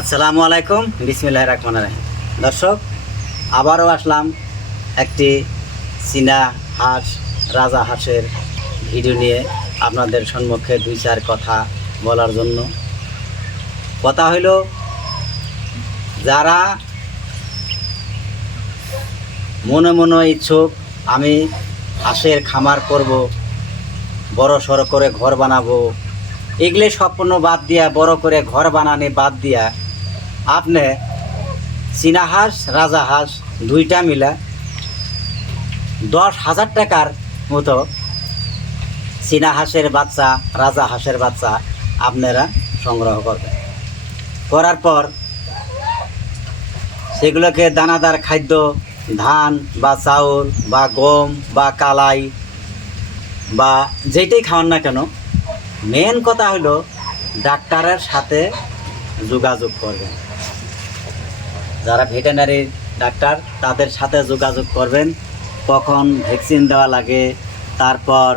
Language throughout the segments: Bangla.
আসসালামু আলাইকুম, বিসমিল্লাহির রহমানির রহিম। দর্শক, আবারও আসলাম একটি চীনা হাঁস, রাজা হাঁসের ভিডিও নিয়ে আপনাদের সম্মুখে দুই চার কথা বলার জন্য। কথা হইল, যারা মনে মনে ইচ্ছুক আমি হাঁসের খামার করব, বড় সড়ো করে ঘর বানাবো, এগুলো স্বপ্ন বাদ দিয়া, বড় করে ঘর বানানি বাদ দিয়া আপনি চীনা হাঁস, রাজা হাঁস দুইটা মিলা 10,000 টাকার মতো চীনা হাঁসের বাচ্চা, রাজা হাঁসের বাচ্চা আপনারা সংগ্রহ করবেন। করার পর সেগুলোকে দানাদার খাদ্য, ধান বা চাউল বা গম বা কালাই বা যেটাই খাওয়ান না কেন, মেন কথা হলো ডাক্তারের সাথে যোগাযোগ করবেন। যারা ভেটেরিনারি ডাক্তার তাদের সাথে যোগাযোগ করবেন। কখন ভ্যাকসিন দেওয়া লাগে, তারপর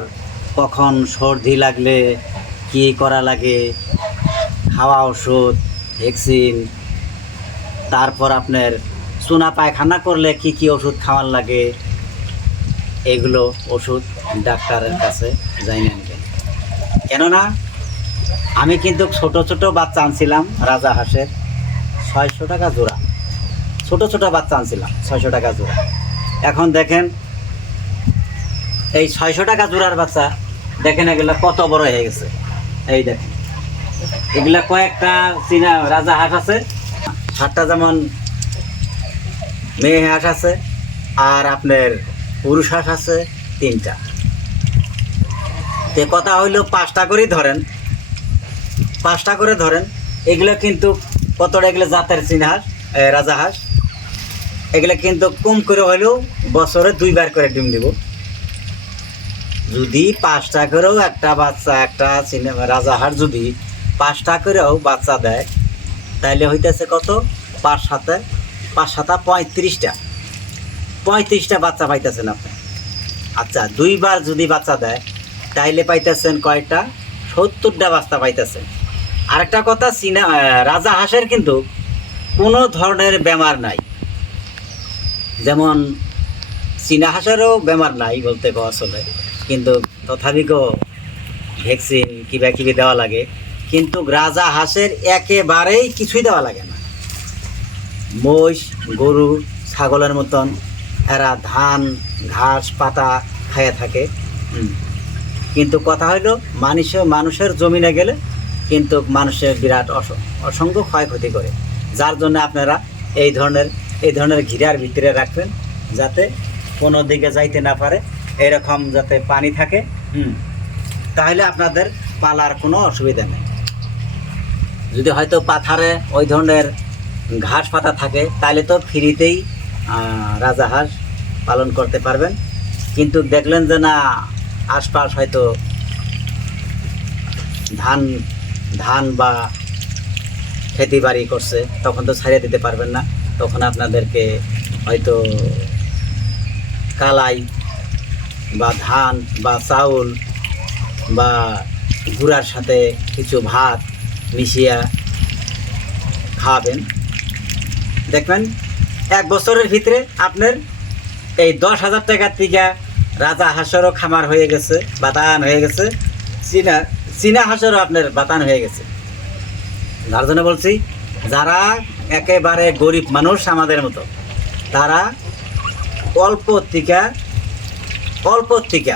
কখন সর্দি লাগলে কী করা লাগে, খাওয়া ওষুধ, ভ্যাকসিন, তারপর আপনার চুনা পায়খানা করলে কি কি ওষুধ খাওয়ার লাগে, এগুলো ওষুধ ডাক্তারের কাছে যাই নেবেন। কেননা আমি কিন্তু ছোট ছোট বাচ্চা আনছিলাম রাজা হাঁসের 600 টাকা জোড়া, ছোট ছোট বাচ্চা আনছিলাম 600 টাকা জোড়া। এখন দেখেন এই 600 টাকা জোড়ার বাচ্চা, দেখেন এগুলা কত বড় হয়ে গেছে। এই দেখেন এগুলা কয়েকটা চীনা রাজা হাঁস আছে, 7টা যেমন মেয়ে হাঁস আছে, আর আপনার পুরুষ হাঁস আছে 3টা। তে কথা হইল 5টা করেই ধরেন, 5টা করে ধরেন। এগুলো কিন্তু কতটা, এগুলো জাতের চীনা হাঁস, রাজা হাঁস, এগুলো কিন্তু কম করে হলেও বছরে 2বার করে ডিম দিব। যদি 5টা করেও একটা বাচ্চা, একটা চীনা রাজা হাঁস যদি 5টা করেও বাচ্চা দেয়, তাইলে হইতেছে কত, 5 7 35টা, 35টা বাচ্চা পাইতেছেন আপনি। আচ্ছা, 2বার যদি বাচ্চা দেয় তাইলে পাইতেছেন কয়টা, 70টা বাচ্চা পাইতেছেন। আরেকটা কথা, চীনা রাজা হাঁসের কিন্তু কোনো ধরনের বেমার নাই। যেমন চীনা হাঁসেরও বেমার নাই বলতে চলে, কিন্তু তথাপিও ভ্যাকসিন কিবা কিবি দেওয়া লাগে। কিন্তু রাজা হাঁসের একেবারেই কিছুই দেওয়া লাগে না। মহিষ, গরু, ছাগলের মতন এরা ধান, ঘাস, পাতা খাইয়ে থাকে। কিন্তু কথা হইল, মানুষের জমিনে গেলে কিন্তু মানুষের বিরাট অসংখ্য ক্ষয়ক্ষতি করে। যার জন্য আপনারা এই ধরনের ঘিরার ভিতরে রাখবেন, যাতে কোনো দিকে যাইতে না পারে, এরকম যাতে পানি থাকে। তাহলে আপনাদের পালার কোনো অসুবিধা নেই। যদি হয়তো পাথারে ওই ধরনের ঘাস পাতা থাকে, তাহলে তো ফ্রিতেই রাজা হাঁস পালন করতে পারবেন। কিন্তু দেখলেন যে না, আশপাশ হয়তো ধান বা খেতি বাড়ি করছে, তখন তো ছাড়িয়ে দিতে পারবেন না। তখন আপনাদেরকে হয়তো কালাই বা ধান বা চাউল বা গুঁড়ার সাথে কিছু ভাত মিশিয়ে খাওয়াবেন। দেখবেন 1 বছরের ভিতরে আপনার এই 10,000 টাকার থেকে রাজা হাঁসেরও খামার হয়ে গেছে, বাতান হয়ে গেছে, চীনা হাঁসেরও আপনার বাতান হয়ে গেছে। যার জন্য বলছি, যারা একেবারে গরিব মানুষ আমাদের মতো, তারা অল্প থেকে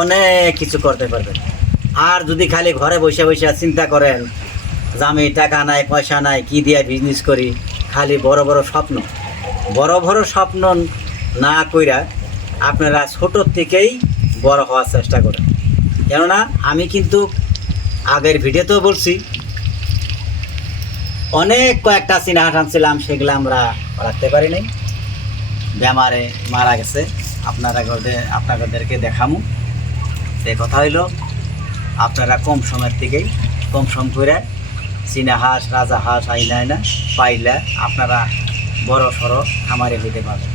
অনেক কিছু করতে পারবেন। আর যদি খালি ঘরে বসে বসে চিন্তা করেন যে আমি টাকা নাই, পয়সা নাই, কি দিয়ে বিজনেস করি, খালি বড় বড় স্বপ্ন না কইরা আপনারা ছোটোর থেকেই বড় হওয়ার চেষ্টা করেন। কেননা আমি কিন্তু আগের ভিডিওতেও বলছি, কয়েকটা চীনা হাঁস আনছিলাম, সেগুলো আমরা রাখতে পারি নাই, বেমারে মারা গেছে। আপনাদেরকে দেখামু। সে কথা হইল, আপনারা কম সময়ের থেকেই কম সম করে চীনা হাঁস, রাজা হাঁস আইনা পাইলে আপনারা বড় সড়ো খামারে দিতে পারবেন।